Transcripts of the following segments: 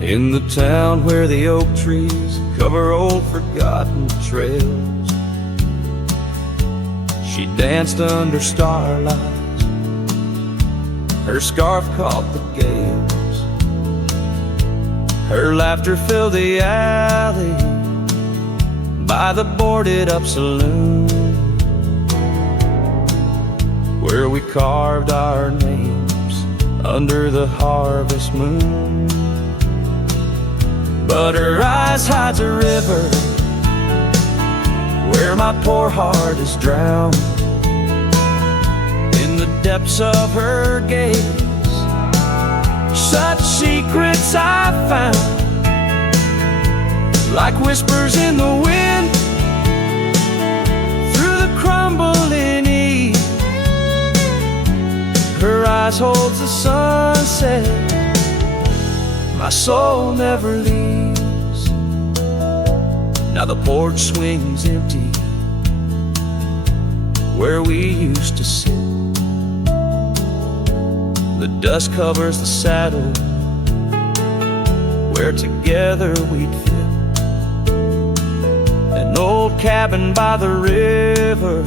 In the town where the oak trees cover old forgotten trails, she danced under starlight, her scarf caught the gales. Her laughter filled the alley by the boarded up saloon, where we carved our names under the harvest moon. But her eyes hides a river where my poor heart is drowned. In the depths of her gaze, such secrets I found, like whispers in the wind through the crumbling eve. Her eyes holds the sunset, my soul never leaves. Now the porch swings empty where we used to sit. The dust covers the saddle where together we'd fit. An old cabin by the river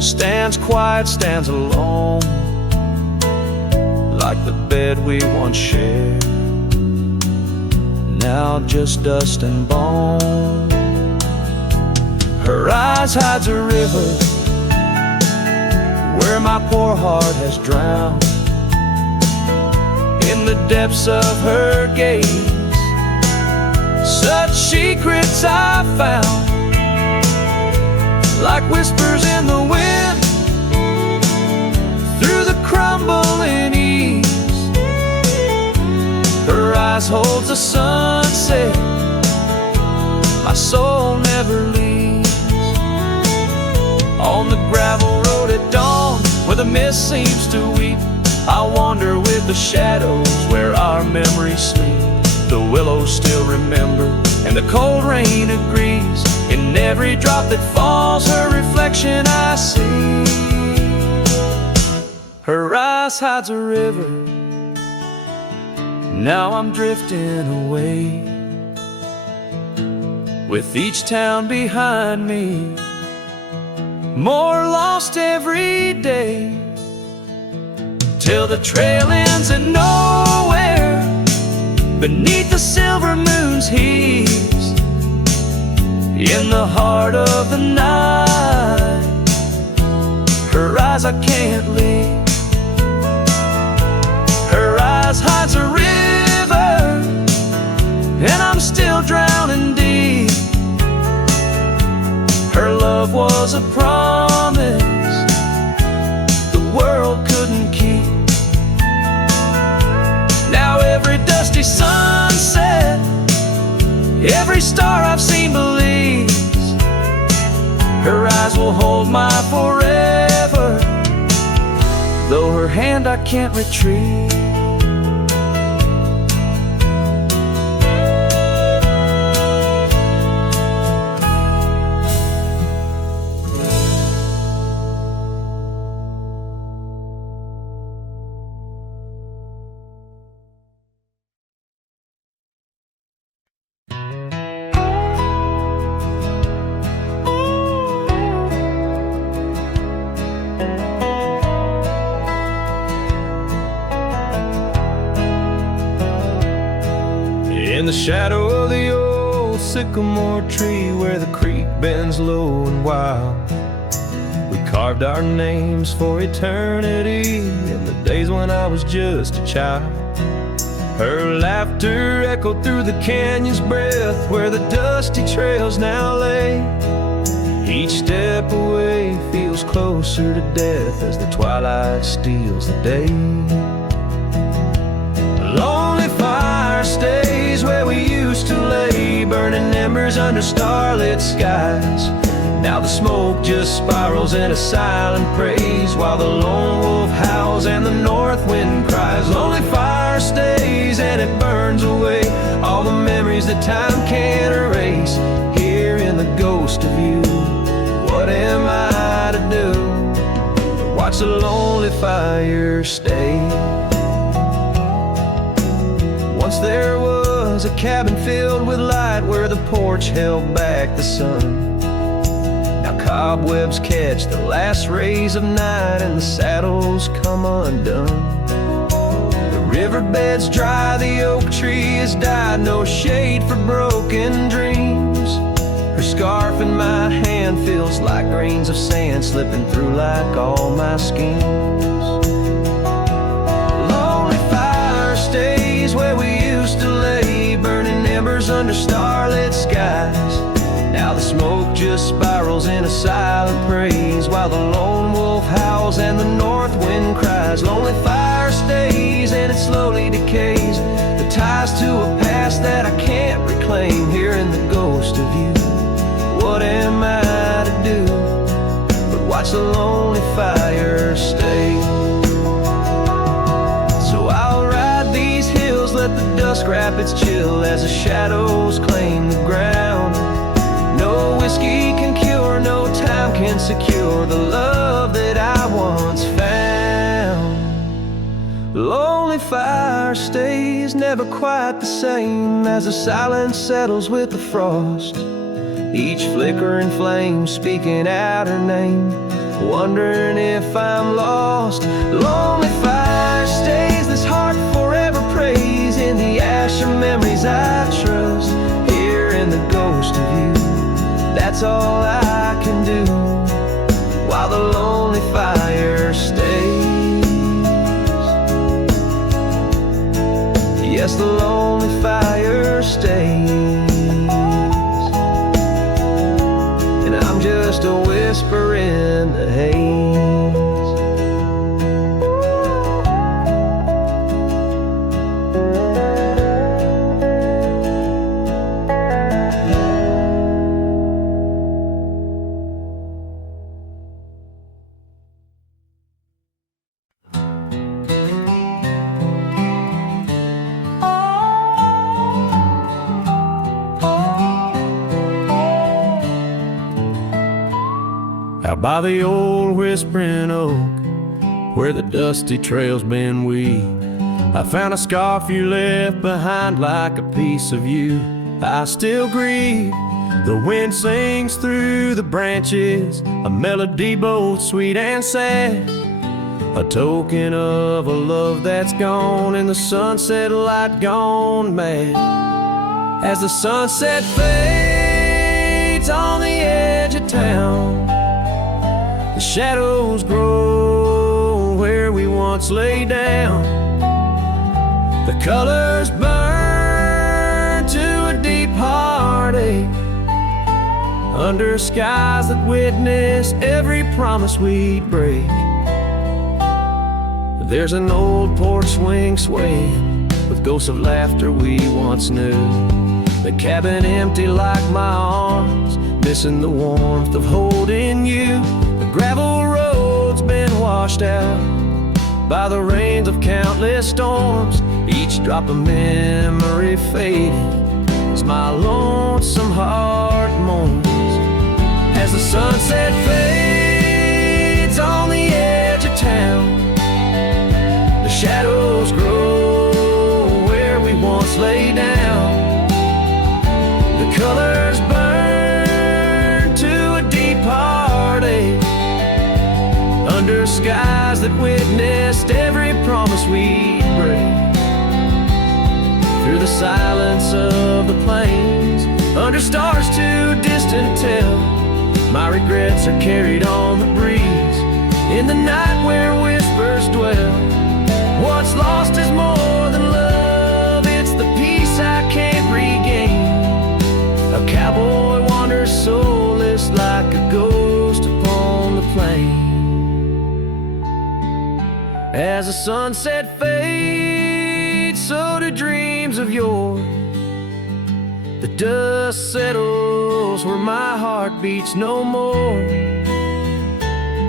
stands quiet, stands alone, like the bed we once shared, now just dust and bone. Her eyes hides a river where my poor heart has drowned. In the depths of her gaze, such secrets I found, like whispers in the wind through the crumbling eaves. Her eyes holds the sunset, my soul never leaves. On the gravel road at dawn, where the mist seems to weep, I wander with the shadows where our memories sleep. The willows still remember, and the cold rain agrees. In every drop that falls, her reflection I see. Her eyes hides a river, now I'm drifting away, with each town behind me, more lost every day, till the trail ends in nowhere, beneath the silver moon's heaves. In the heart of the night, her eyes I can't leave. Her eyes hides a river, and I'm still drowning deep. Her love was a promise the world couldn't keep. Now every dusty sunset, every star I've seen believes her eyes will hold my forever, though her hand I can't retrieve. In the shadow of the old sycamore tree, where the creek bends low and wild, we carved our names for eternity, in the days when I was just a child. Her laughter echoed through the canyon's breath, where the dusty trails now lay. Each step away feels closer to death as the twilight steals the day. Lonely fire stays where we used to lay, burning embers under starlit skies. Now the smoke just spirals in a silent praise, while the lone wolf howls and the north wind cries. Lonely fire stays and it burns away all the memories that time can't erase. Here in the ghost of you, what am I to do? Watch the lonely fire stay. Once there a cabin filled with light where the porch held back the sun. Now cobwebs catch the last rays of night and the saddles come undone. The riverbed's dry, the oak tree has died, no shade for broken dreams. Her scarf in my hand feels like grains of sand slipping through like all my schemes. Lonely fire stays where we used to lay, burning embers under starlit skies. Now the smoke just spirals in a silent praise, while the lone wolf howls and the north wind cries. Lonely fire stays and it slowly decays, the ties to a past that I can't reclaim. Hearing the ghost of you, what am I to do but watch the lonely fire stay? So I'll ride these hills, let the dusk wrap its chill as the shadows claim the ground. No whiskey can cure, no time can secure the love that I once found. Lonely fire stays, never quite the same as the silence settles with the frost. Each flickering flame speaking out her name, wondering if I'm lost. Lonely fire stays, this heart forever prays in the ash of memories I trust. Hearing the ghost of you, that's all I can do while the lonely fire stays. Yes, the lonely fire stays, and I'm just a whisper in the haze. Out by the old whispering oak, where the dusty trail's been weaved, I found a scarf you left behind like a piece of you I still grieve. The wind sings through the branches, a melody both sweet and sad, a token of a love that's gone and the sunset light gone mad. As the sunset fades on the edge of town, the shadows grow where we once lay down. The colors burn to a deep heartache under skies that witness every promise we'd break. There's an old porch swing swaying with ghosts of laughter we once knew. The cabin empty like my arms, missing the warmth of holding you. The gravel road's been washed out by the rains of countless storms. Each drop of memory faded as my lonesome heart mourns. As the sunset fades on the edge of town, the shadows grow where we once lay down. The colors burn to a deep heartache under skies that witnessed every promise we'd break. Through the silence of the plains, under stars too distant to tell, my regrets are carried on the breeze in the night where whispers dwell. What's lost is more than love, it's the peace I can't regain. A cowboy wanders soulless like a ghost upon the plain. As the sunset fades, so do dreams of yore. The dust settles where my heart beats no more.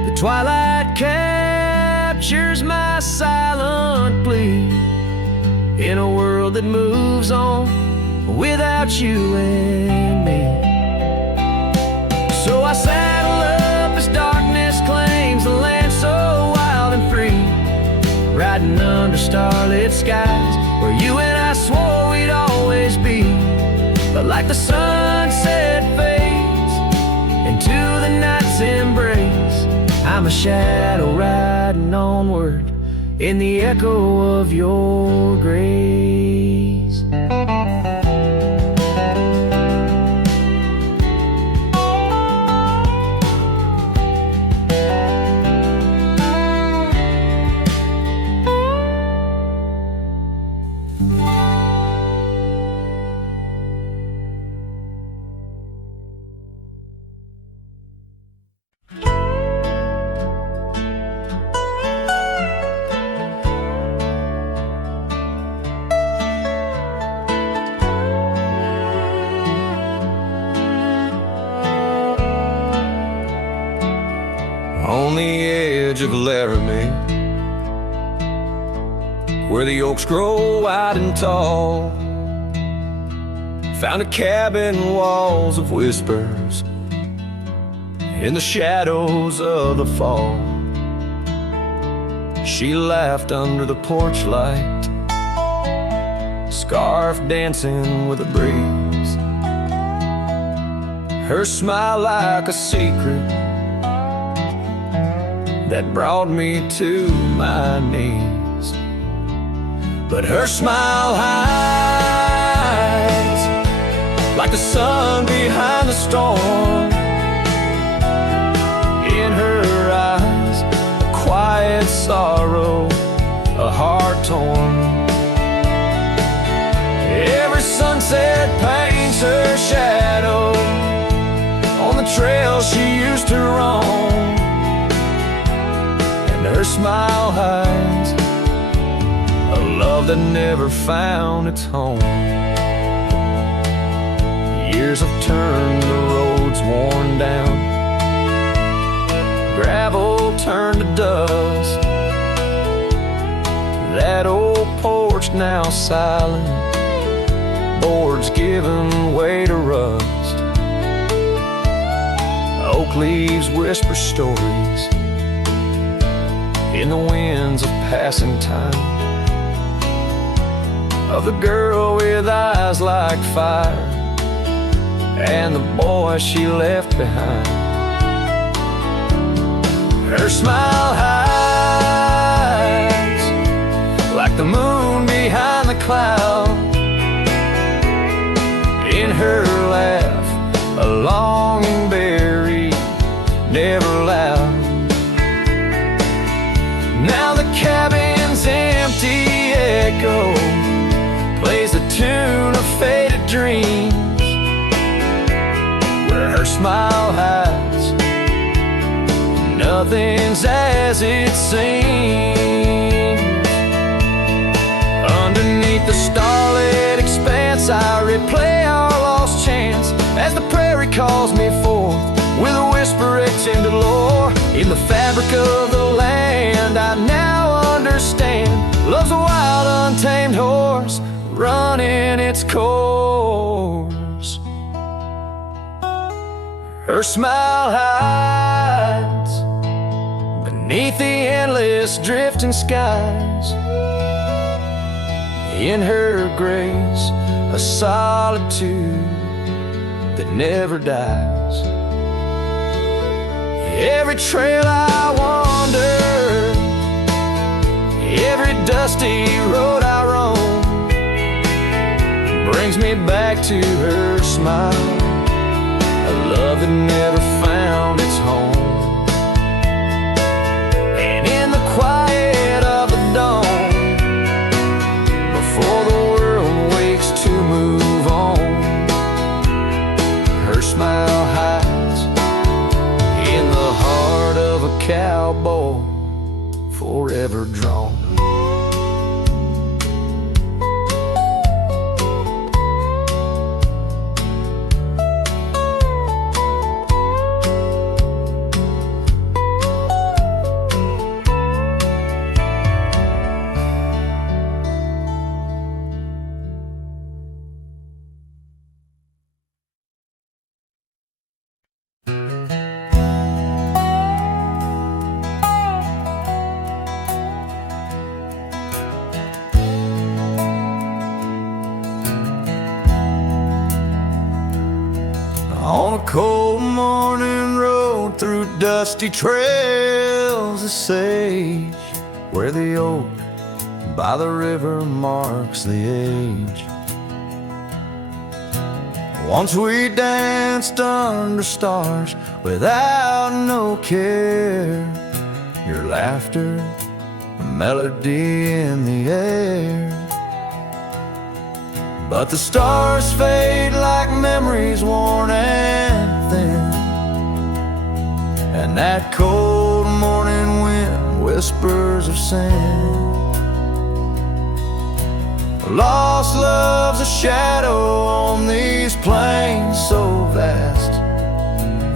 The twilight captures my silent plea in a world that moves on without you and me. So I saddle up as darkness claims the land so wild and free, riding under starlit skies where you and I swore we'd always be. like the sunset fades into the night's embrace. I'm a shadow riding onward in the echo of your grace. On the edge of Laramie, where the oaks grow wide and tall, found a cabin, walls of whispers in the shadows of the fall. She laughed under the porch light, scarf dancing with a breeze, her smile like a secret that brought me to my knees. But her smile hides like the sun behind the storm. In her eyes, a quiet sorrow, a heart torn. Every sunset paints her shadow on the trail she used to roam. Her smile hides a love that never found its home. Years have turned the roads worn down, gravel turned to dust. That old porch now silent, boards giving way to rust. Oak leaves whisper stories in the winds of passing time, of the girl with eyes like fire and the boy she left behind. Her smile hides like the moon behind the cloud. In her laugh, a longing buried, never loud. Now the cabin's empty echo plays the tune of faded dreams, where her smile hides nothing's as it seems. Underneath the starlit expanse, I replay our lost chance as the prairie calls me forth with a whisper etched into lore. In the fabric of the land, I now understand love's a wild, untamed horse running its course. Her smile hides beneath the endless drifting skies. In her grace, a solitude that never dies. Every trail I wander, every dusty road I roam, brings me back to her smile, a love that never found its home. And in the quiet of the dawn, before the world wakes to move on, her smile hides in the heart of a cowboy forever drawn. a cold morning road through dusty trails of sage, where the oak by the river marks the age. Once we danced under stars without no care, your laughter, a melody in the air. But the stars fade like memories worn and thin, and that cold morning wind whispers of sin. Lost love's a shadow on these plains so vast.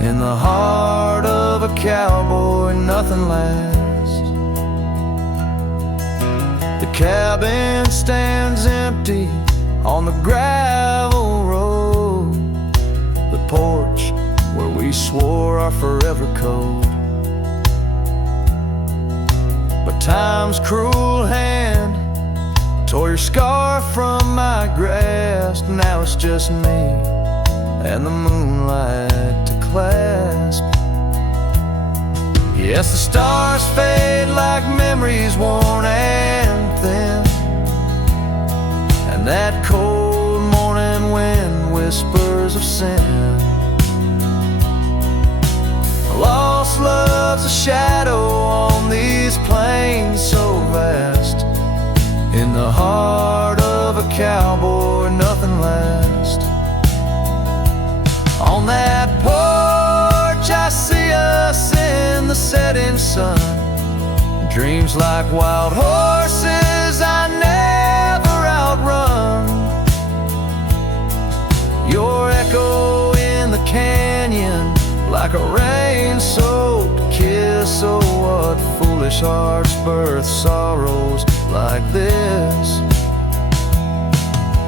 In the heart of a cowboy nothing lasts. The cabin stands empty on the gravel road, the porch where we swore our forever code. But time's cruel hand tore your scarf from my grasp. Now it's just me and the moonlight to clasp. Yes, the stars fade like memories worn and thin, and that cold morning wind whispers of sin. Lost love's a shadow on these plains so vast. In the heart of a cowboy nothing lasts. On that porch I see us in the setting sun. Dreams like wild horses I never outrun. Your echo in the canyon like a rain-soaked kiss. Oh, what foolish hearts birth sorrows like this.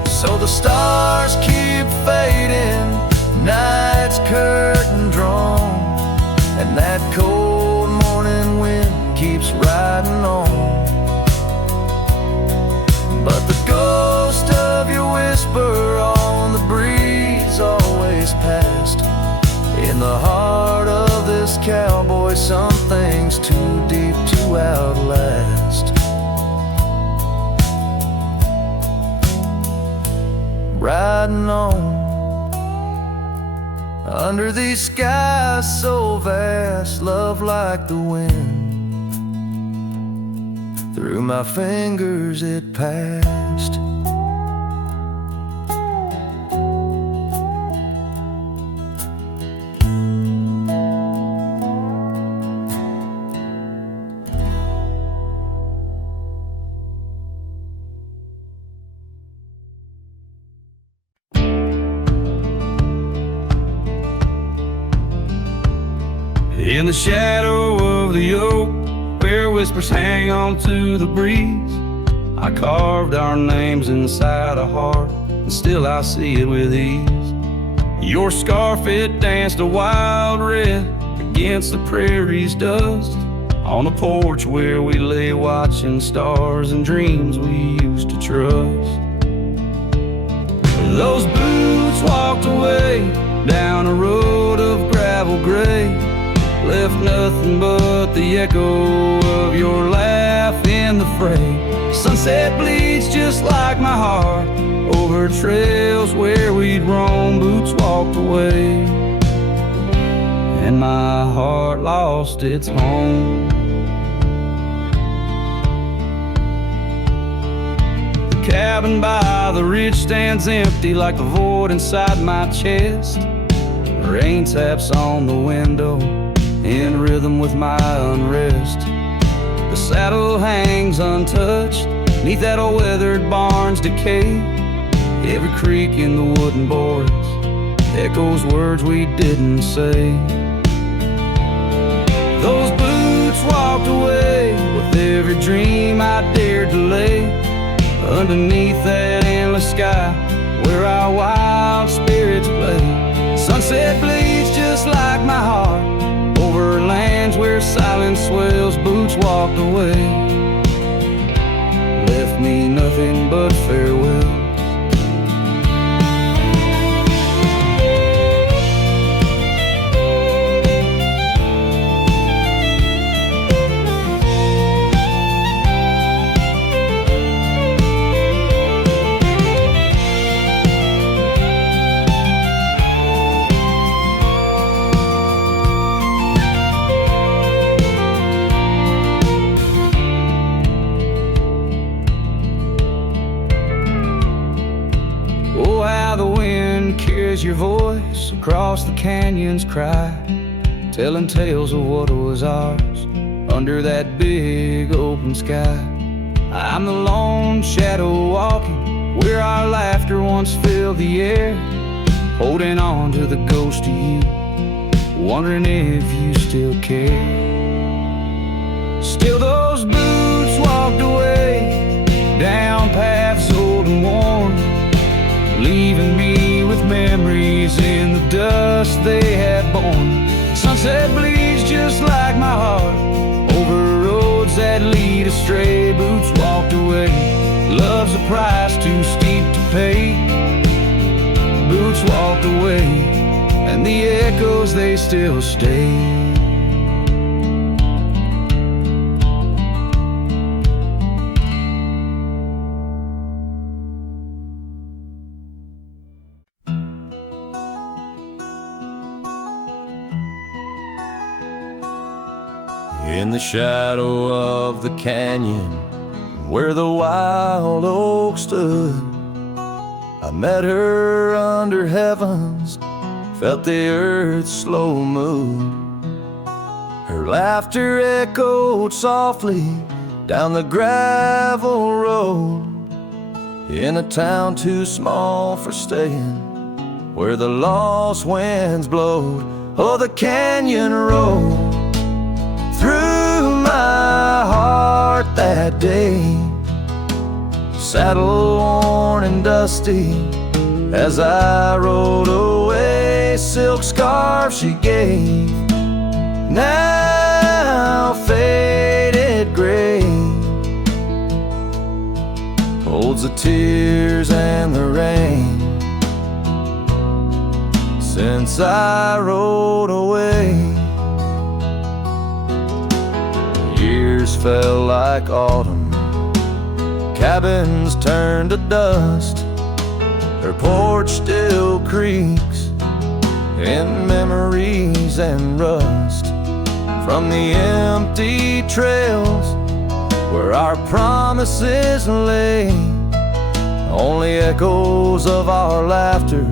So the stars keep fading, night's curtain drawn, and that cold morning wind keeps riding on. But the ghost of your whisper on the breeze always past. In the heart of this cowboy some things too deep to outlast. Riding on under these skies so vast, love like the wind. Through my fingers it passed. In the shadow of the oak, where whispers hang on to the breeze, I carved our names inside a heart, and still I see it with ease. Your scarf, it danced a wild red against the prairie's dust, on the porch where we lay watching stars and dreams we used to trust. Those boots walked away down a road of gravel gray, left nothing but the echo of your laugh in the fray. Sunset bleeds just like my heart over trails where we'd roam. Boots walked away and my heart lost its home. The cabin by the ridge stands empty like the void inside my chest. Rain taps on the window in rhythm with my unrest. The saddle hangs untouched neath that old weathered barn's decay. Every creak in the wooden boards echoes words we didn't say. Those boots walked away with every dream I dared to lay underneath that endless sky where our wild spirits play. Sunset bleeds just like my heart over lands where silence swells. Boots walked away, left me nothing but farewells. carries your voice across the canyon's cry, telling tales of what was ours under that big open sky. I'm the lone shadow walking where our laughter once filled the air, holding on to the ghost of you, wondering if you still care. Still those boots walked away down paths old and worn, leaving me with memories in the dust they had borne. Sunset bleeds just like my heart over roads that lead astray. Boots walked away, love's a price too steep to pay. Boots walked away, and the echoes they still stay. In the shadow of the canyon where the wild oak stood, I met her under heavens, felt the earth's slow move. Her laughter echoed softly down the gravel road, in a town too small for staying, where the lost winds blowed. Oh, the canyon road through my heart that day, saddle worn and dusty as I rode away. Silk scarf she gave, now faded gray, holds the tears and the rain since I rode away. Years fell like autumn, cabins turned to dust, her porch still creaks in memories and rust from the empty trails where our promises lay. Only echoes of our laughter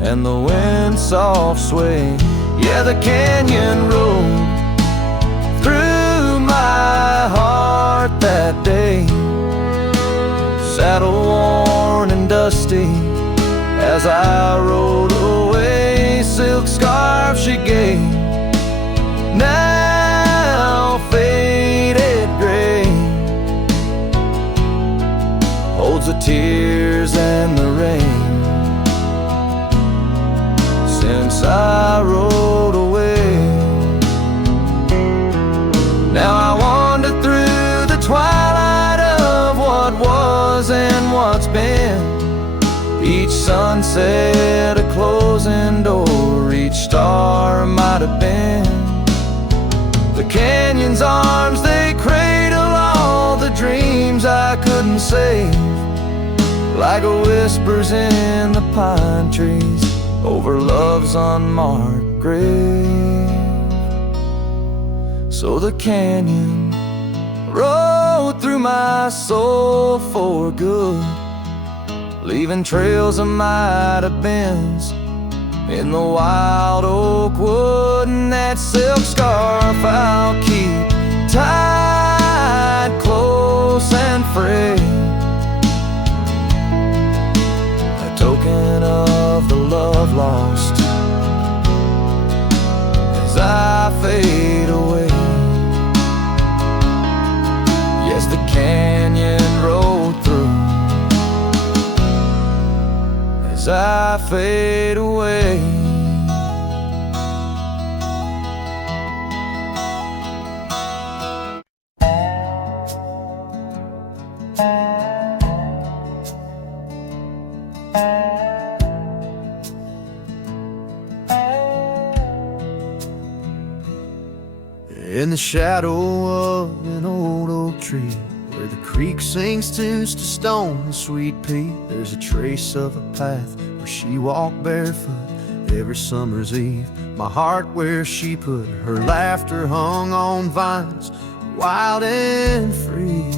and the wind's soft sway. Yeah, the canyon road through my heart that day, saddle worn and dusty as I rode away. Silk scarf she gave, now faded gray, holds the tears and the rain since I rode away. Now I wander through the twilight of what was and what's been, each sunset a closing door, each star might have been. The canyon's arms, they cradle all the dreams I couldn't save, like whispers in the pine trees over love's unmarked grave. So the canyon rode through my soul for good, leaving trails of might have beens in the wild oak wood. And that silk scarf I'll keep tied close and frayed, a token of the love lost as I fade away. Yes, the canyon road through as I fade away. In the shadow of an old oak tree, where the creek sinks to stone the sweet pea, there's a trace of a path where she walked barefoot every summer's eve. My heart where she put her laughter hung on vines, wild and free.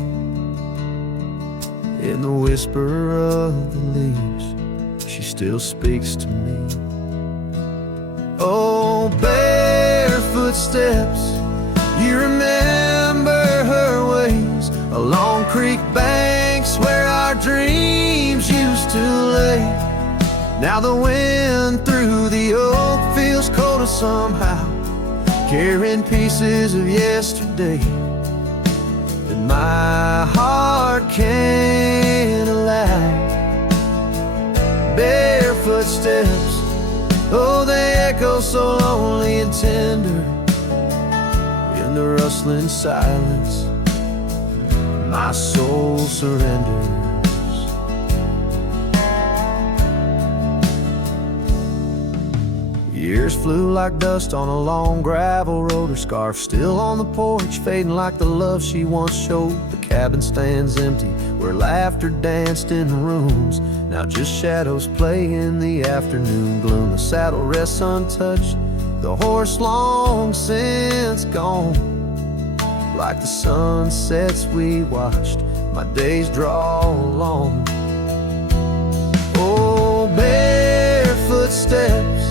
In the whisper of the leaves, she still speaks to me. Oh, barefoot steps, you remember her ways along creek banks where our dreams used to lay. Now the wind through the oak feels colder somehow, carrying pieces of yesterday that my heart can't allow. Barefoot steps, oh, they echo so lonely and tender in the rustling silence. My soul surrenders. Years flew like dust on a long gravel road. Her scarf still on the porch, fading like the love she once showed. The cabin stands empty where laughter danced in rooms. Now just shadows play in the afternoon gloom. The saddle rests untouched, the horse long since gone. Like the sunsets we watched, my days draw long. Oh, barefoot steps,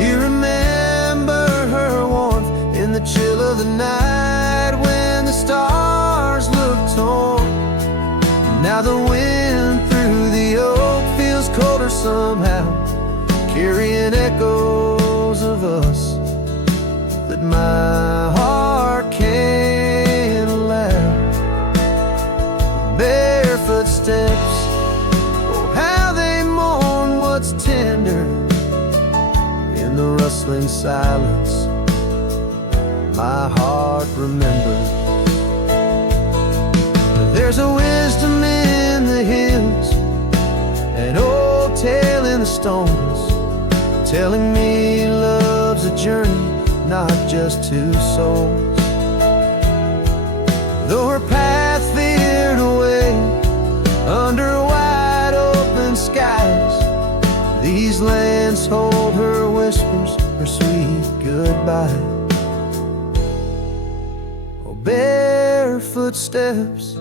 you remember her warmth in the chill of the night when the stars looked torn. Now the wind through the oak feels colder somehow, carrying echoes of us that my heart can't allow. Barefoot steps, oh how they mourn what's tender in the rustling silence. My heart remembers. There's a wisdom in the hills, an old tale in the stones, telling me love's a journey, not just two souls. Though her path veered away under wide open skies, these lands hold her whispers, her sweet goodbye. Oh, barefoot steps,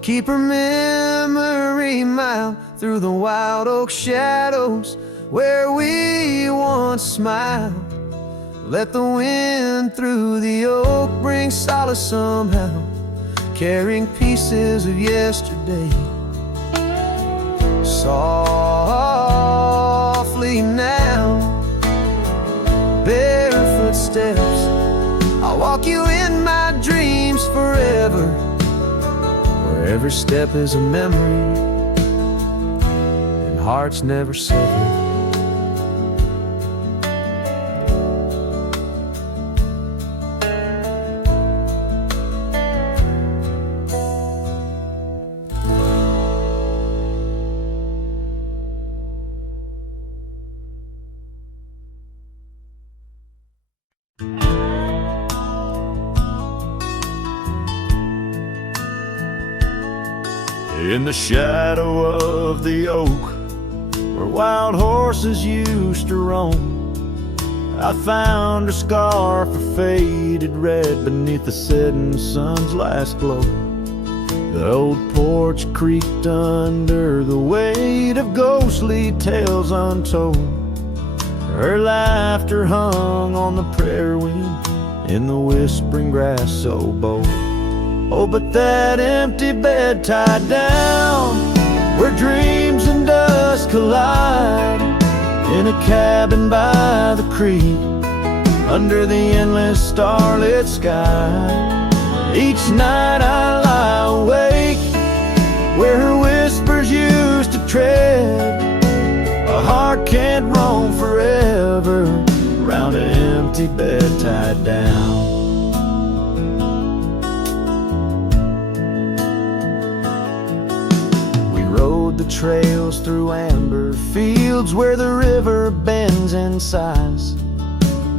keep her memory mild through the wild oak shadows where we once smiled. Let the wind through the oak bring solace somehow, carrying pieces of yesterday. Softly now, barefoot steps, I'll walk you in my dreams forever, where every step is a memory and hearts never sever. In the shadow of the oak, where wild horses used to roam, I found a scarf of faded red beneath the setting sun's last glow. The old porch creaked under the weight of ghostly tales untold. Her laughter hung on the prairie wind in the whispering grass so bold. Oh, but that empty bed tied down where dreams and dust collide, in a cabin by the creek under the endless starlit sky. Each night I lie awake where her whispers used to tread. A heart can't roam forever around an empty bed tied down. The trails through amber fields where the river bends in sighs,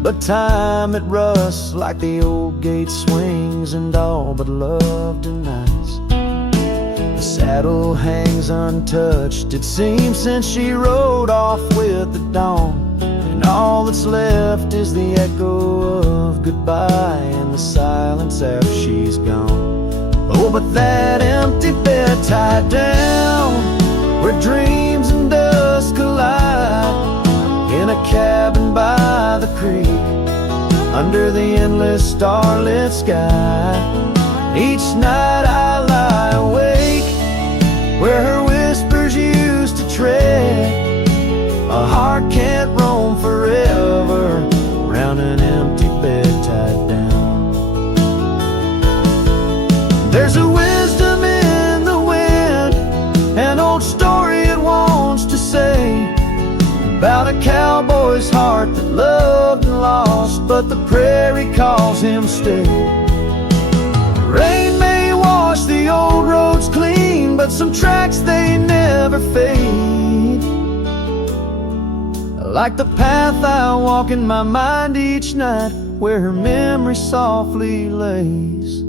but time it rusts like the old gate swings and all but love denies. The saddle hangs untouched, it seems, since she rode off with the dawn, and all that's left is the echo of goodbye and the silence after she's gone. Oh, but that empty bed tied down where dreams and dust collide, under the endless starlit sky. Each night I lie awake where her whispers used to tread. My heart can't roam forever round an empty bed tied down. There's a wisdom in the wind, an old story it wants to say, about a cowboy's heart that loved and lost, but the prairie calls him stay. Rain may wash the old roads clean, but some tracks they never fade. Like the path I walk in my mind each night, where her memory softly lays.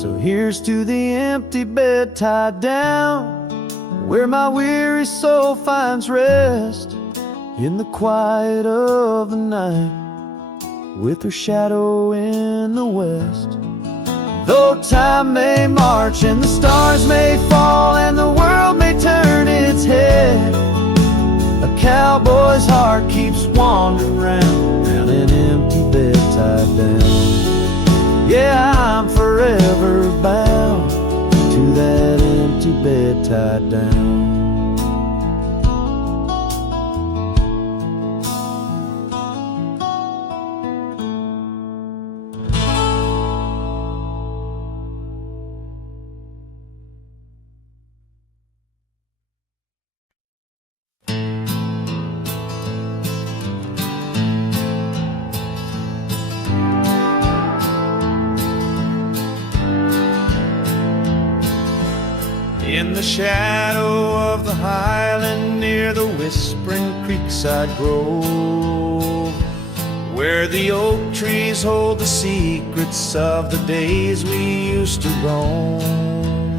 So here's to the empty bed tied down, where my weary soul finds rest, in the quiet of the night, with her shadow in the west. Though time may march and the stars may fall and the world may turn its head, a cowboy's heart keeps wandering round an empty bed tied down. Yeah, I'm forever bound to that empty bed tied down. In the shadow of the highland near the whispering creekside grove, where the oak trees hold the secrets of the days we used to roam.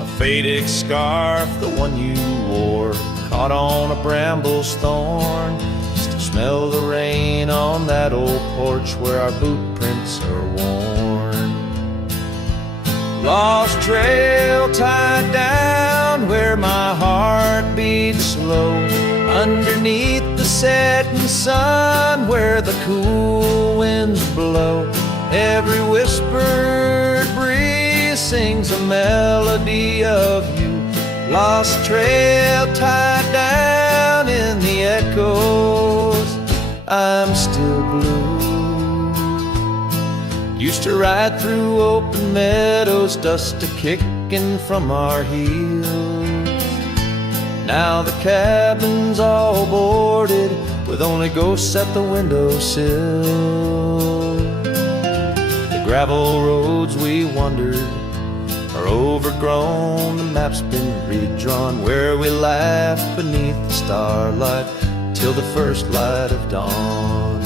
A faded scarf, the one you wore, caught on a bramble's thorn. Still smell the rain on that old porch where our boot prints are worn. Lost trail tied down where my heart beats slow, underneath the setting sun where the cool winds blow. Every whispered breeze sings a melody of you. Lost trail tied down in the echoes, I'm still blue. Used to ride through open meadows, dust a-kicking from our heels. Now the cabin's all boarded, with only ghosts at the windowsill. The gravel roads we wandered are overgrown, the map's been redrawn, where we laughed beneath the starlight till the first light of dawn.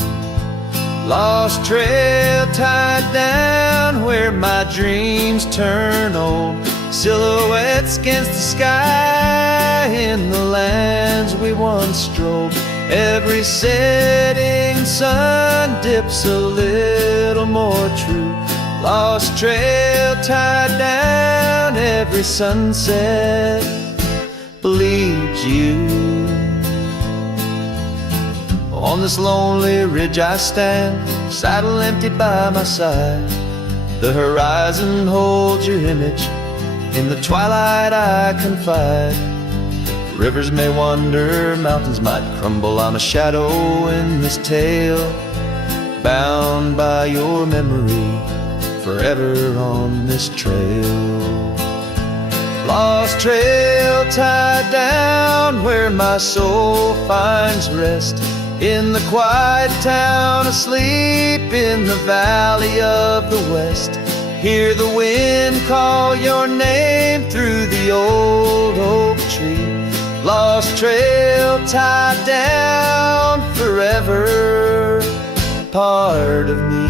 Lost trail tied down where my dreams turn old, silhouettes against the sky in the lands we once strolled. Every setting sun dips a little more true. Lost trail tied down, every sunset believes you. On this lonely ridge I stand, saddle empty by my side. The horizon holds your image, in the twilight I confide. Rivers may wander, mountains might crumble, I'm a shadow in this tale, bound by your memory, forever on this trail. Lost trail tied down where my soul finds rest, in the quiet town asleep in the valley of the west. Hear the wind call your name through the old oak tree. Lost trail tied down, forever part of me.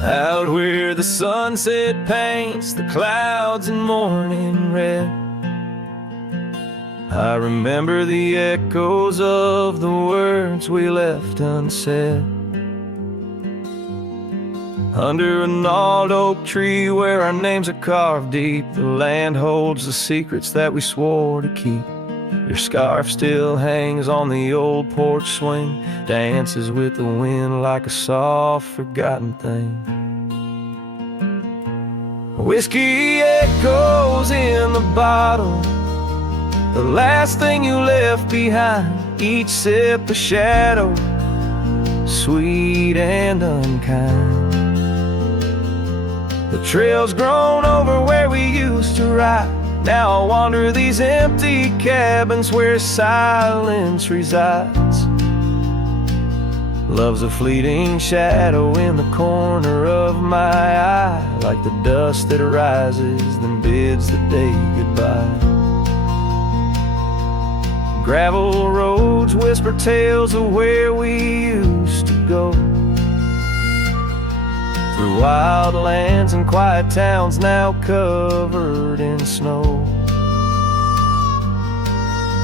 Out where the sunset paints the clouds in morning red, I remember the echoes of the words we left unsaid. Under an old oak tree where our names are carved deep, the land holds the secrets that we swore to keep. Your scarf still hangs on the old porch swing, dances with the wind like a soft forgotten thing. Whiskey echoes in the bottle, the last thing you left behind. Each sip a shadow, sweet and unkind. The trail's grown over where we used to ride. Now I wander these empty cabins where silence resides. Love's a fleeting shadow in the corner of my eye, like the dust that rises then bids the day goodbye. Gravel roads whisper tales of where we used to go, through wild lands and quiet towns now covered in snow.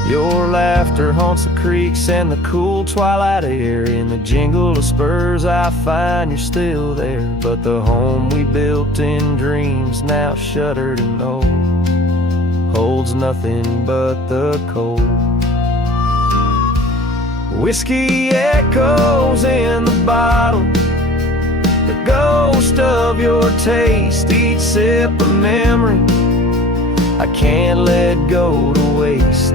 Your laughter haunts the creeks and the cool twilight air. In the jingle of spurs I find you're still there, but the home we built in dreams, now shuttered and old, holds nothing but the cold. Whiskey echoes in the bottle, the ghost of your taste. Each sip a memory I can't let go to waste.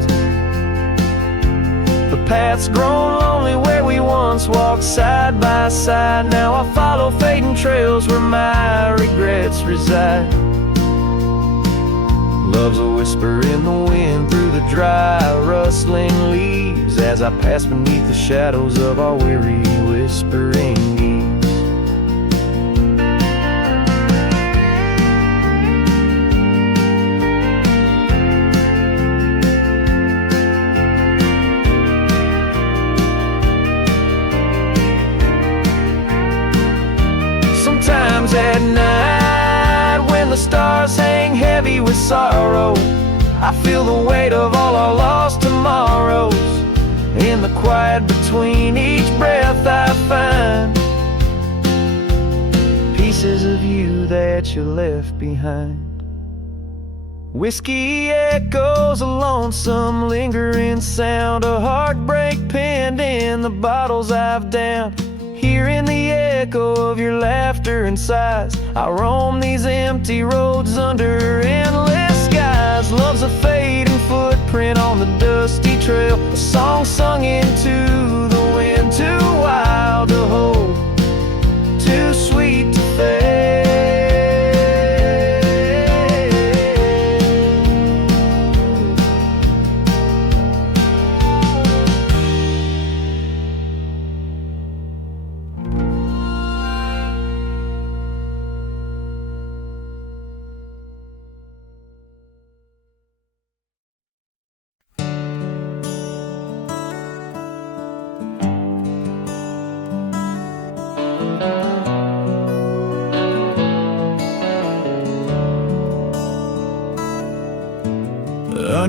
The path's grown lonely where we once walked side by side. Now I follow fading trails where my regrets reside. Love's a whisper in the wind through the dry rustling leaves, as I pass beneath the shadows of our weary whispering geese. Sometimes at night, when the stars hang heavy with sorrow, I feel the weight of all our lost tomorrows. In the quiet between each breath I find pieces of you that you left behind. Whiskey echoes, a lonesome lingering sound, a heartbreak penned in the bottles I've downed. Hearing the echo of your laughter and sighs, I roam these empty roads under endless skies. Love's a fading footprint on the dusty trail, a song sung into the wind, too wild to hold, too sweet to fail.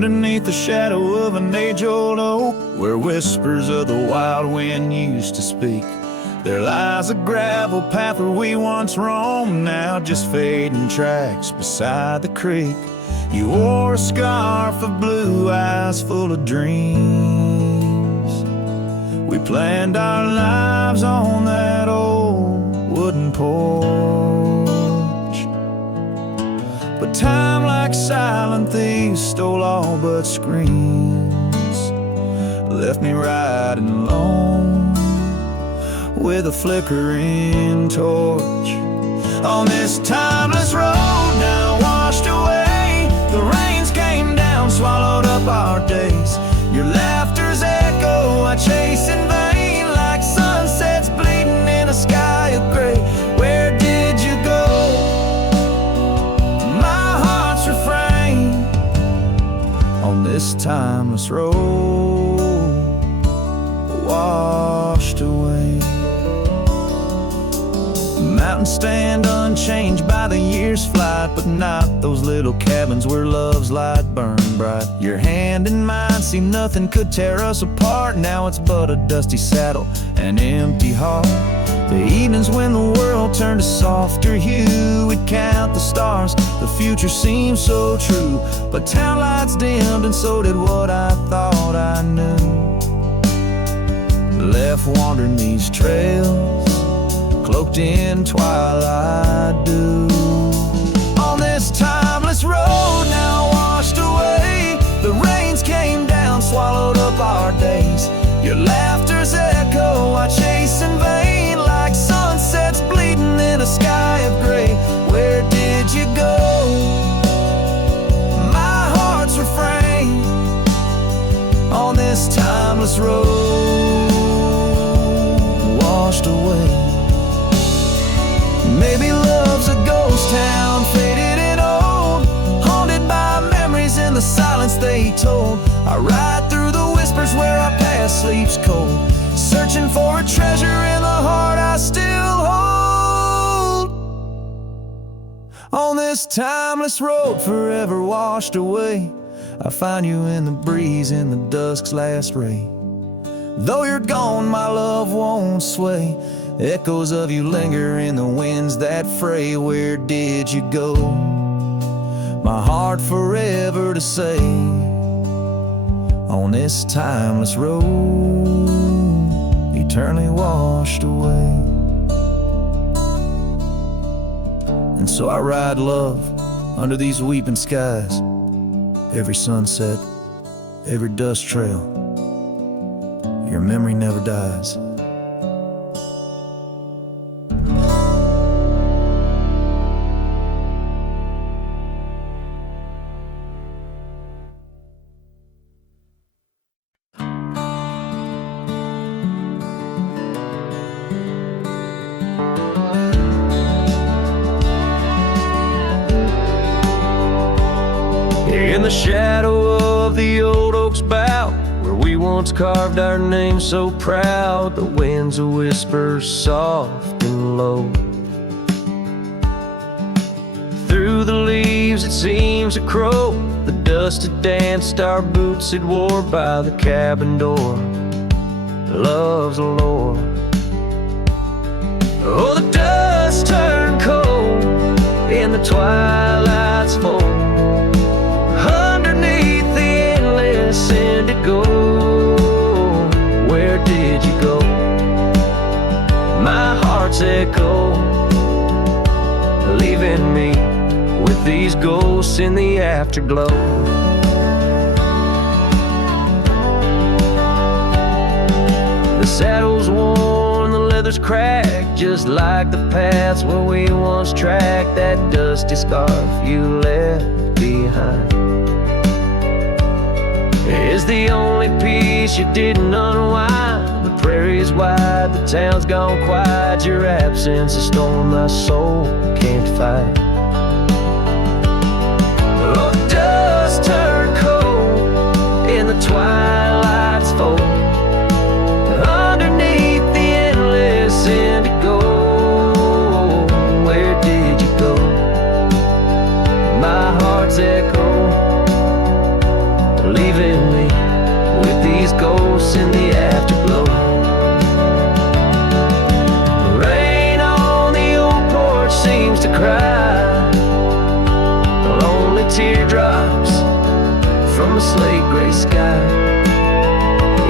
Underneath the shadow of an age-old oak, where whispers of the wild wind used to speak, there lies a gravel path where we once roamed, now just fading tracks beside the creek. You wore a scarf of blue eyes full of dreams. We planned our lives on that old wooden porch, but time, like silent thieves, stole all but screams, left me riding alone with a flickering torch. On this timeless road now washed away, the rains came down, swallowed up our days. Your laughter's echo I chase in vain, like sunsets bleeding in a sky of gray. Where did you go? My heart's refrain on this timeless road washed away. mountains stand unchanged by the year's flight, but not those little cabins where love's light burned bright. Your hand in mine, see nothing could tear us apart. Now it's but a dusty saddle, an empty heart. The evenings when the world turned a softer hue, we'd count the stars, the future seemed so true. But town lights dimmed and so did what I thought I knew. Left wandering these trails, cloaked in twilight dew. On this timeless road now washed away, the rains came down, swallowed up our days. Your laughter's echo I chase in vain, like sunsets bleeding in a sky of gray. Where did you go? My heart's refrain on this timeless road washed away. Maybe love's a ghost town, faded and old, haunted by memories in the silence they told. I ride through the whispers where our past sleeps cold, searching for a treasure in the heart I still hold. On this timeless road forever washed away, I find you in the breeze in the dusk's last ray. Though you're gone, my love won't sway. Echoes of you linger in the winds that fray. Where did you go? My heart forever to say. On this timeless road, eternally washed away. And so I ride love under these weeping skies. Every sunset, every dust trail, your memory never dies. In the shadow of the old oak's bough, where we once carved our name so proud, the wind's a whisper soft and low. Through the leaves it seems a crow, the dust had danced our boots it wore by the cabin door. Love's a lore. Oh, the dust turned cold in the twilight's fold. Send it go. Where did you go? My heart's echo, leaving me with these ghosts in the afterglow. The saddle's worn, the leather's cracked, just like the paths where we once tracked. That dusty scarf you left behind is the only piece you didn't unwind. The prairie's wide, the town's gone quiet. Your absence a storm my soul can't fight. Oh, dust turned cold in the twilight's fold. Underneath the endless indigo, where did you go? My heart's echo, leaving me with these ghosts in the afterglow. Rain on the old porch seems to cry, lonely teardrops from the slate gray sky.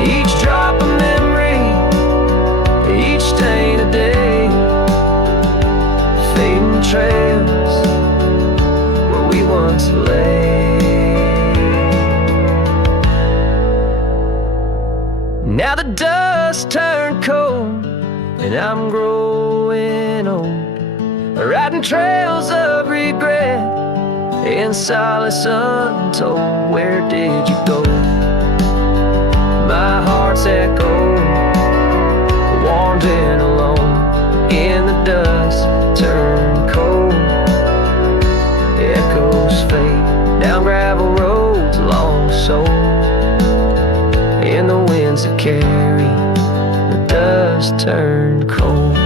Each drop a memory, each stain a day, fading trails where we once lay. Now the dust turned cold and I'm growing old, riding trails of regret in solace untold. Where did you go? My heart's echo, wandering alone in the dust turned cold. Echoes fade down gravel roads long so, in the winds that carry the dust turned cold.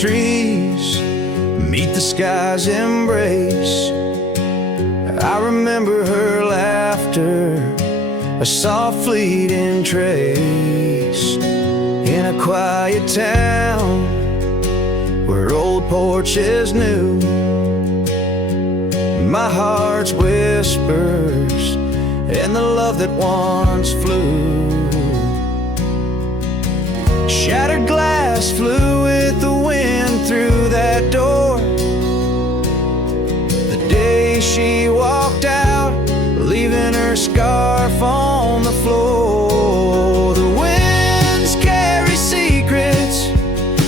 trees meet the sky's embrace. I remember her laughter, a soft fleeting trace, in a quiet town where old porches knew my heart's whispers and the love that once flew. Shattered glass flew with the wind through that door the day she walked out, leaving her scarf on the floor. The winds carry secrets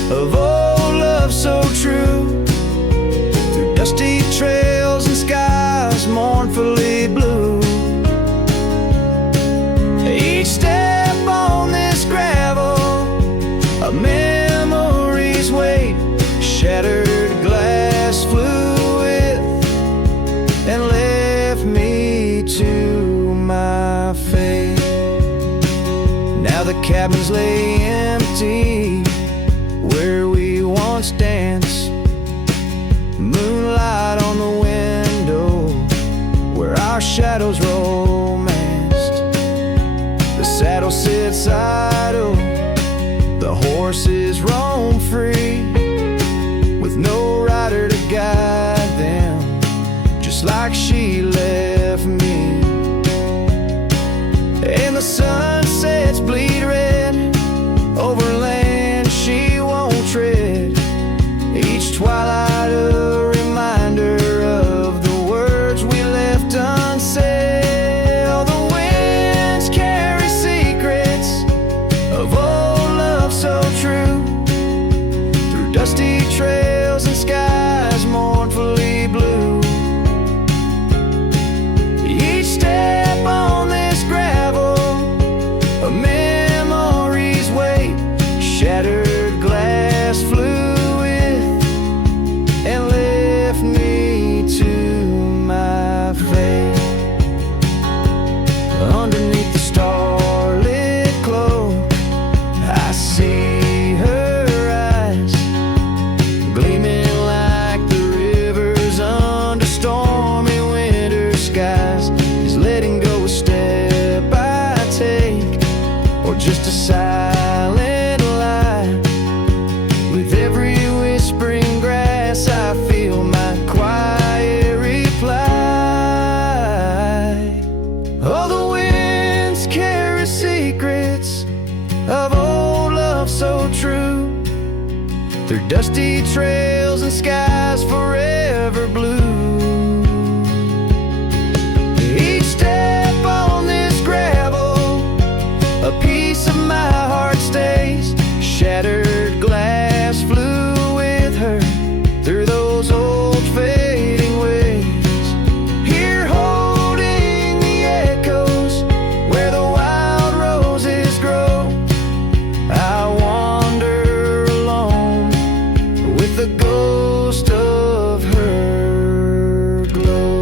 of old love so true, through dusty trails and skies mournfully blue. Each step on this gravel, a memory's weight, shattered glass flew with and left me to my fate. Now the cabins lay empty where we once danced, moonlight on the window where our shadows romanced. The saddle sits idle, the horses roam free, with no rider to guide them, just like she left me. And the sunsets bleed red over land she won't tread, each twilight a reminder of the words we left unsaid. Oh, the winds carry secrets of old love so true, through dusty trails and skies mournfully blue. Each step on this gravel, a memory's weight, shattered glass flew with and left me to my fate. Underneath the starlit cloak, I see her eyes, gleaming like the rivers under stormy winter skies. Is letting go a step I take, or just a silent lie? With every whispering grass I feel my quiet reply. Oh, the winds carry secrets of old love so true, through dusty trails and skies forever blue. Each step on this gravel, a piece of my heart stays, shattered glass flew with her through those old fading ways. Here holding the echoes where the wild roses grow, I wander alone with the ghost of her glow.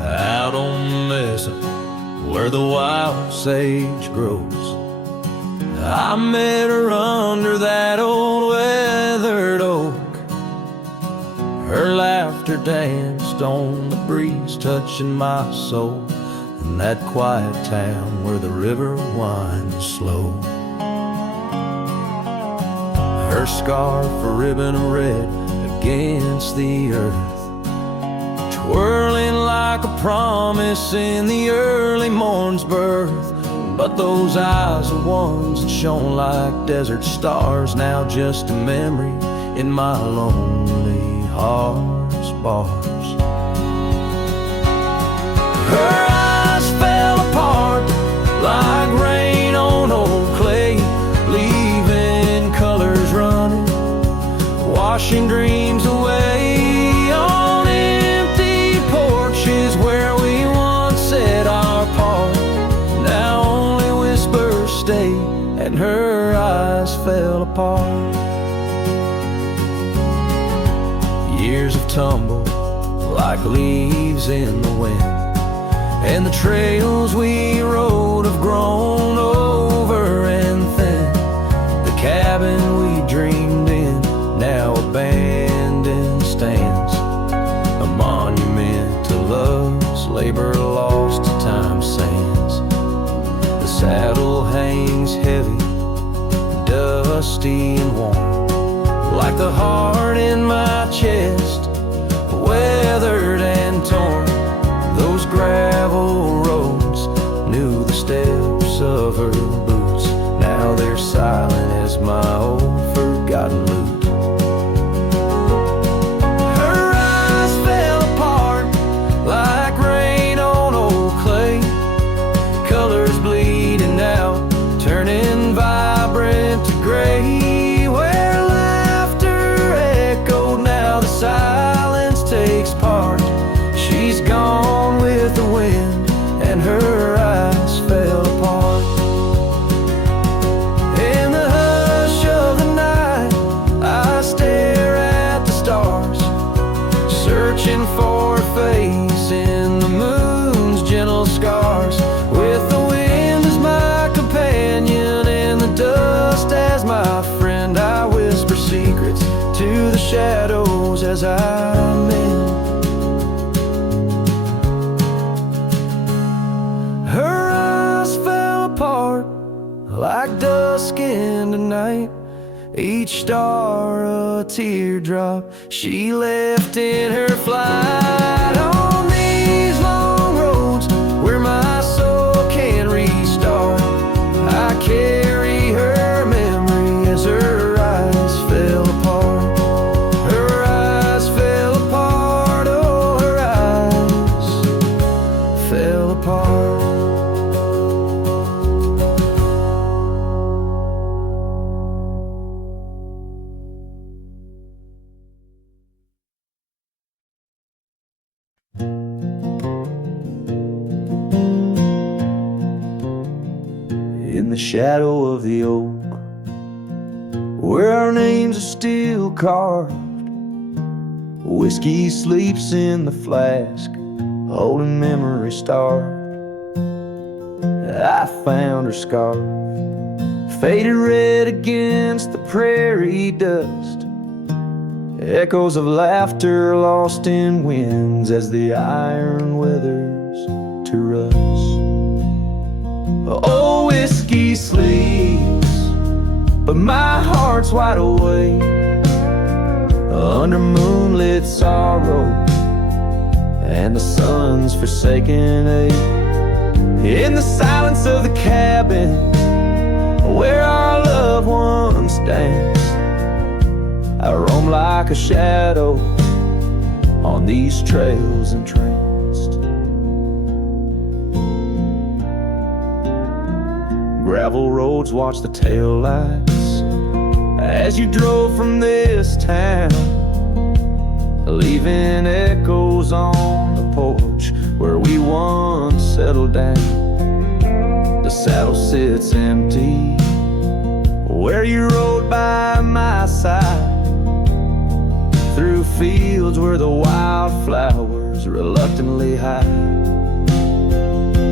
Out on the mesa where the wild sage grows, I met her under that old weathered oak. Her laughter danced on the breeze, touching my soul, in that quiet town where the river winds slow. Her scarf a ribbon of red against the earth, twirling like a promise in the early morn's birth. But those eyes are ones that shone like desert stars, now just a memory in my lonely heart's bars. Her eyes fell apart like rain on old clay, leaving colors running, washing dreams away. On empty porches where we once said our part, now only whispers stay, and her eyes fell apart. Years have tumbled like leaves in the wind, and the trails we rode have grown over and thin. The cabin we dreamed in, now abandoned, stands a monument to love's labor lost to time's sands. The saddle hangs heavy, dusty and warm, like the heart in my chest, weathered and torn. Those gravel roads knew the steps of her boots, now they're silent as my old forgotten lute. Her eyes fell apart like rain on old clay, colors bleeding out, turning vibrant to gray. Where laughter echoed, now the silence takes part. She's gone with the wind, and her eyes fell apart. In the hush of the night, I stare at the stars, searching for a face in the moon's gentle scars. With the wind as my companion and the dust as my friend, I whisper secrets to the shadows as I mend. Her eyes fell apart like dusk in the night, each star a teardrop she left in her flight. On these long roads where my soul can restart, I carry her memory as her eyes fell apart. Her eyes fell apart, oh, her eyes fell apart. In the shadow of the oak, where our names are still carved, whiskey sleeps in the flask, holding memory starved. I found her scarf, faded red against the prairie dust, echoes of laughter lost in winds as the iron weathers to rust. Oh, whiskey sleeps, but my heart's wide awake under moonlit sorrow and the sun's forsaken ache. In the silence of the cabin where our loved ones dance, I roam like a shadow on these trails entranced. Gravel roads watch the tail lights as you drove from this town, leaving echoes on the porch where we once settled down. The saddle sits empty where you rode by my side, through fields where the wildflowers reluctantly hide.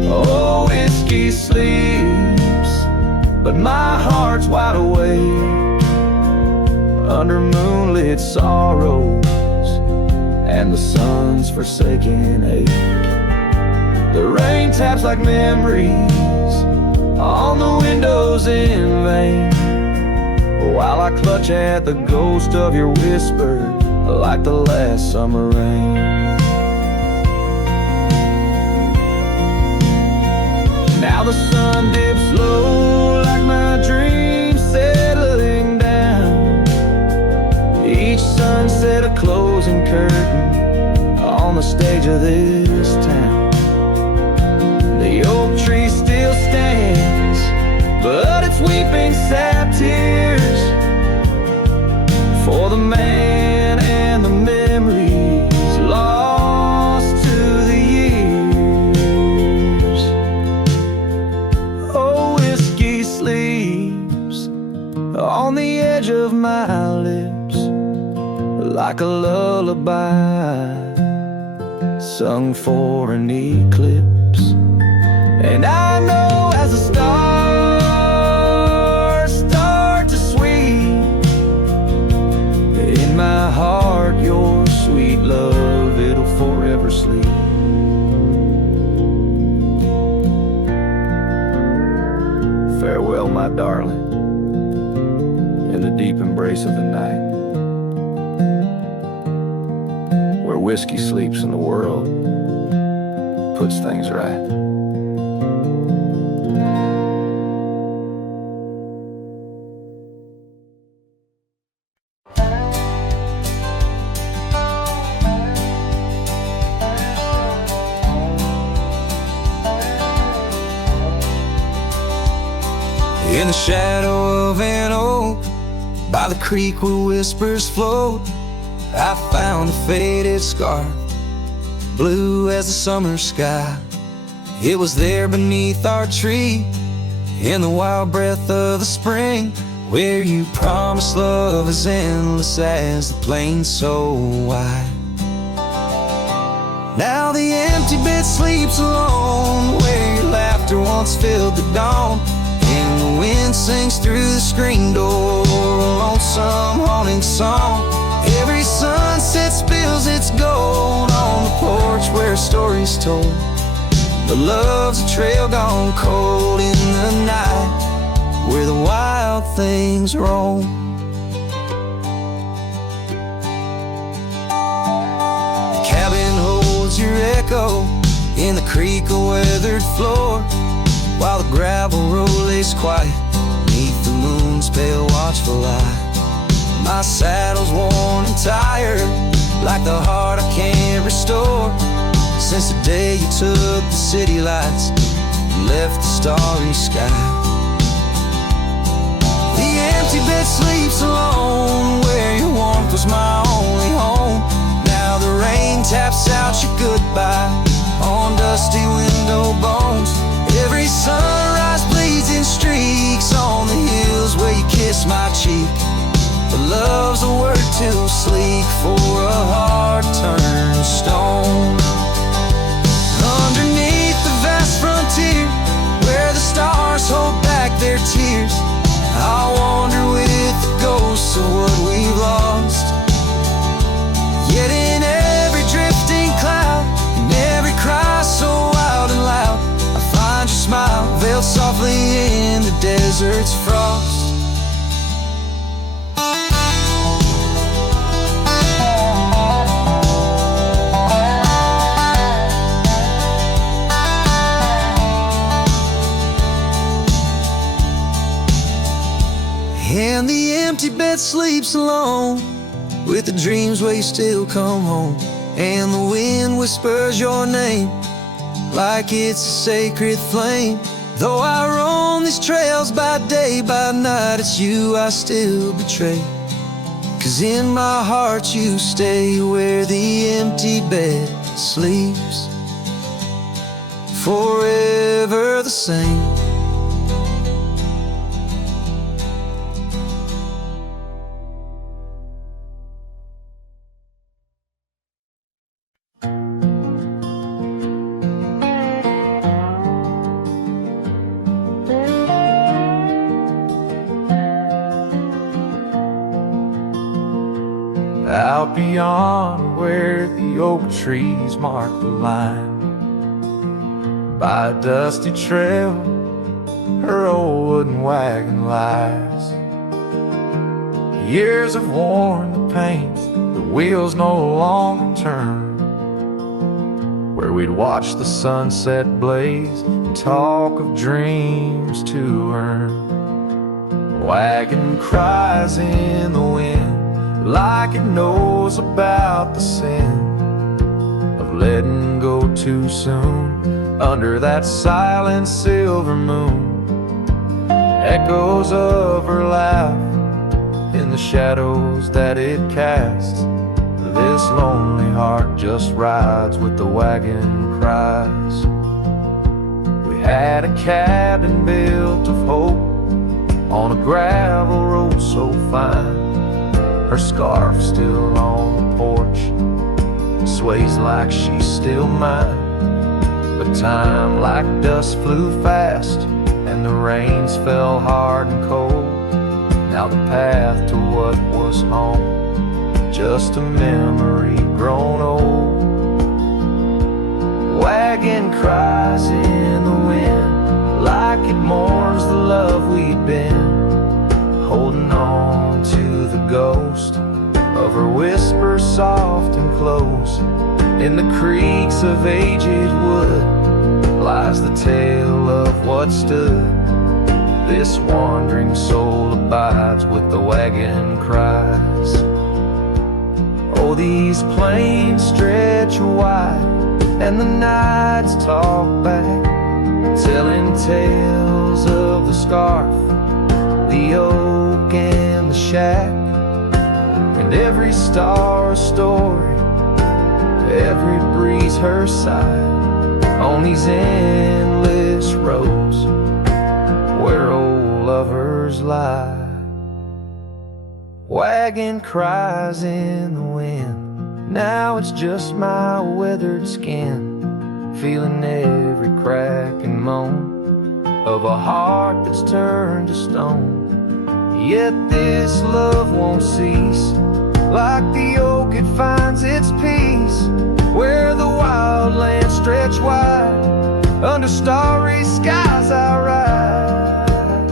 Oh, whiskey sleeps, but my heart's wide awake under moonlit sorrows and the sun's forsaken ache. The rain taps like memories on the windows in vain, while I clutch at the ghost of your whisper like the last summer rain. Now the sun dips low like my dreams settling down, each sunset a closing curtain on the stage of this town. The oak tree still stands, but it's weeping sad tears for the man and the memories lost to the years. Oh, whiskey sleeps on the edge of my lips like a lullaby lullaby sung for an eclipse. And I know as the stars start to swing, in my heart your sweet love, it'll forever sleep. Farewell, my darling, in the deep embrace of the night, where whiskey sleeps and the world puts things right. In the shadow of an oak, by the creek where whispers float, I found a faded scarf, blue as the summer sky. It was there beneath our tree, in the wild breath of the spring, where you promised love as endless as the plain so wide. Now the empty bed sleeps alone, where your laughter once filled the dawn, and the wind sings through the screen door, a lonesome haunting song. Every sunset spills its gold on the porch where a story's told. But love's a trail gone cold in the night, where the wild things roam. The cabin holds your echo in the creek a weathered floor, while the gravel road lays quiet beneath the moon's pale watchful light. My saddle's worn and tired, like the heart I can't restore, since the day you took the city lights and left the starry sky. The empty bed sleeps alone, where your warmth was my only home. Now the rain taps out your goodbye on dusty window bones. Every sunrise bleeds in streaks on the hills where you kiss my cheek. But love's a word too sleek for a heart turned stone. Underneath the vast frontier, where the stars hold back their tears, I'll wander with the ghosts of what we've lost. Yet in every drifting cloud, in every cry so wild and loud, I find your smile veiled softly in the desert's frost. And the empty bed sleeps alone, with the dreams where you still come home, and the wind whispers your name like it's a sacred flame. Though I roam these trails by day, by night, it's you I still betray. 'Cause in my heart you stay, where the empty bed sleeps, forever the same. Out beyond where the oak trees mark the line, by a dusty trail her old wooden wagon lies. Years have worn the paint, the wheels no longer turn, where we'd watch the sunset blaze and talk of dreams to earn. Wagon cries in the wind like it knows about the sin of letting go too soon under that silent silver moon. Echoes of her laugh in the shadows that it casts. This lonely heart just rides with the wagon cries. We had a cabin built of hope on a gravel road so fine, her scarf still on the porch, sways like she's still mine. But time like dust flew fast, and the rains fell hard and cold. Now the path to what was home, just a memory grown old. Wagon cries in the wind, like it mourns the love we'd been, holding on to the ghost of her whisper soft and close. In the creaks of aged wood lies the tale of what stood. This wandering soul abides with the wagon cries. Oh, these plains stretch wide, and the nights talk back, telling tales of the scarf, the oak and the shack, and every star a story, every breeze her side, on these endless roads where old lovers lie. Wagon cries in the wind, now it's just my weathered skin, feeling every crack and moan of a heart that's turned to stone. Yet this love won't cease, like the oak it finds its peace, where the wild lands stretch wide, under starry skies I ride,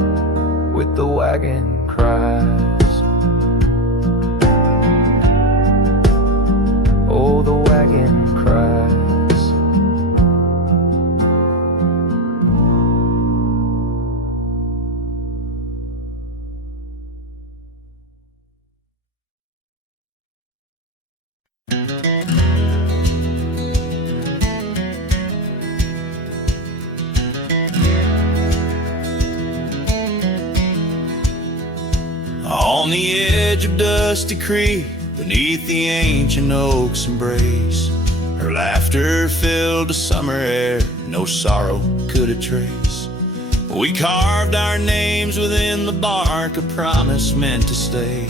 with the wagon cries. Oh, the wagon cries. On the edge of Dusty Creek, beneath the ancient oak's embrace, her laughter filled the summer air, no sorrow could it trace. We carved our names within the bark, a promise meant to stay.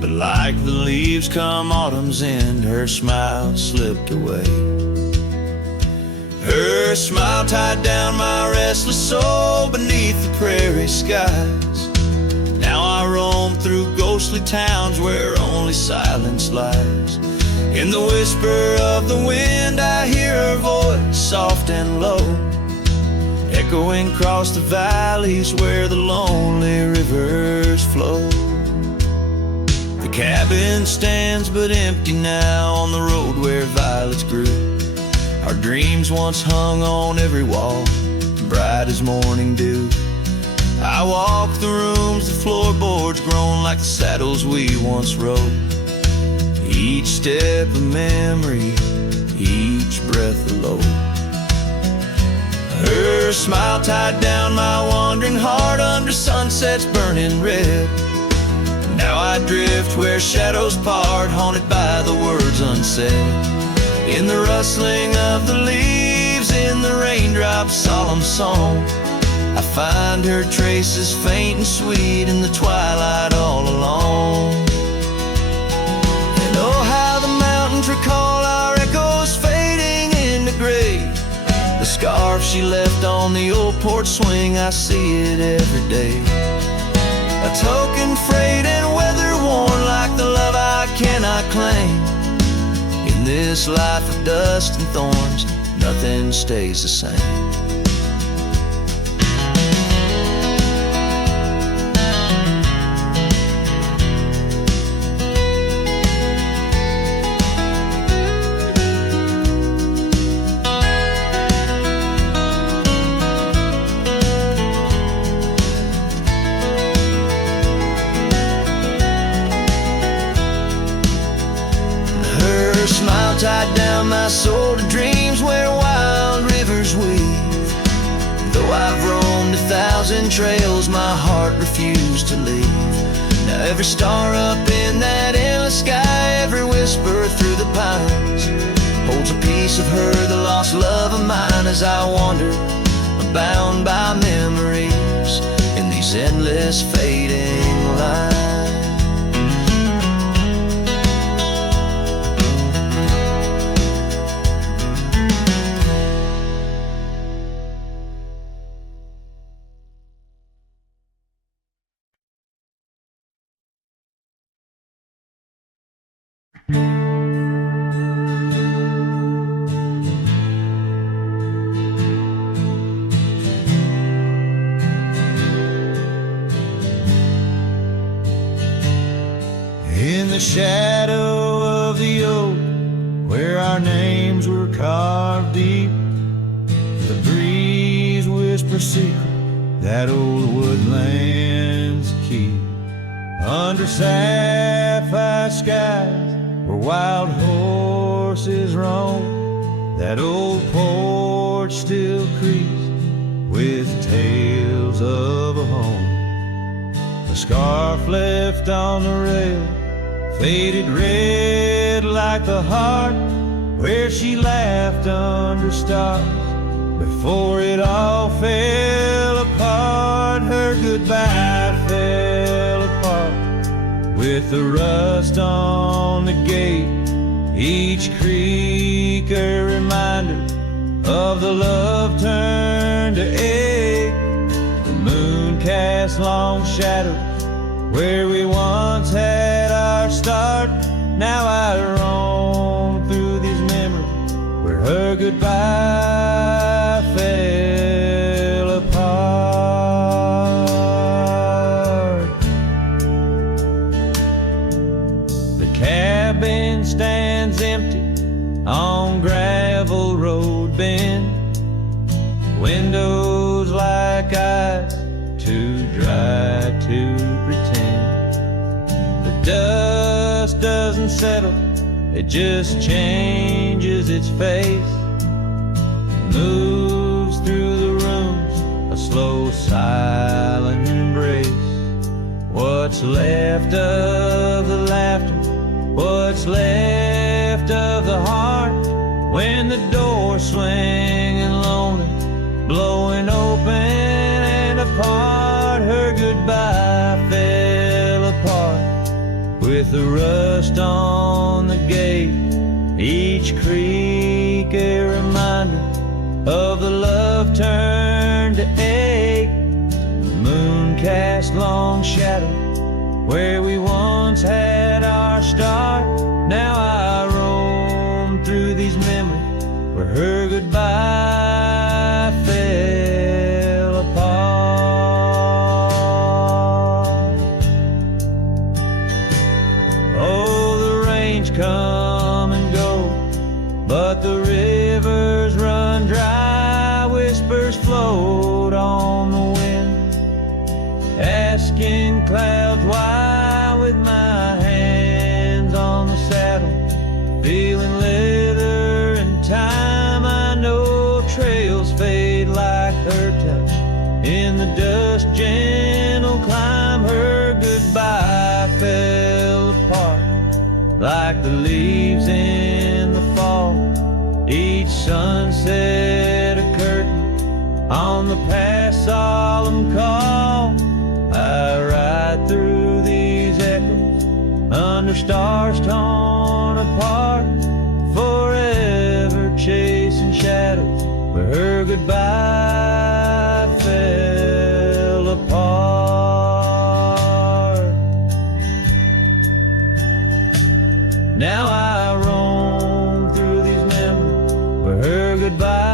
But like the leaves come autumn's end, her smile slipped away. Her smile tied down my restless soul beneath the prairie skies. Now I roam through ghostly towns where only silence lies. In the whisper of the wind I hear her voice, soft and low, echoing across the valleys where the lonely rivers flow. The cabin stands but empty now on the road where violets grew. Our dreams once hung on every wall, bright as morning dew. I walk the rooms, the floorboards grown like the saddles we once rode. Each step a memory, each breath a load. Her smile tied down my wandering heart under sunsets burning red. Now I drift where shadows part, haunted by the words unsaid. In the rustling of the leaves, in the raindrops' solemn song, I find her traces faint and sweet in the twilight all along. And oh, how the mountains recall our echoes fading into gray. The scarf she left on the old porch swing, I see it every day. A token frayed and weather worn like the love I cannot claim. In this life of dust and thorns, nothing stays the same. Tied down my soul to dreams where wild rivers weave. Though I've roamed 1,000 trails, my heart refused to leave. Now every star up in that endless sky, every whisper through the pines, holds a piece of her, the lost love of mine. As I wander, bound by memories in these endless fading lines. where our names were carved deep. The breeze whispers secret that old woodlands keep. Under sapphire skies where wild horses roam, that old porch still creaks with tales of a home. The scarf left on the rail faded red like the heart where she laughed under stars before it all fell apart. Her goodbye fell apart with the rust on the gate, each creak a reminder of the love turned to ache. The moon cast long shadows where we once had our start. Now I roam through these memories where her goodbye fell apart. The cabin stands empty on gravel road bend, windows like eyes too dry to pretend. The dust doesn't settle, it just changes its face, moves through the rooms, a slow silent embrace. What's left of the laughter, what's left of the heart, when the door's swinging lonely, blowing open and apart. Her goodbye fell apart with the rust on the gate, each creak a reminder of the love turned to ache. The moon cast long shadow where we once had our start. Now I roam through these memories where her goodbye fell apart. Oh, the rains come and go, but the rivers run dry. Whispers float on the wind, asking clouds why. With my hands on the saddle, feeling leather and time, I know trails fade like her touch in the dust. Gentle climb, her goodbye fell apart like the leaves in the fall. Each sunset a curtain on the past solemn call. I ride through these echoes under stars torn apart, forever chasing shadows where her goodbye fell apart. Now I roam through these memories where her goodbye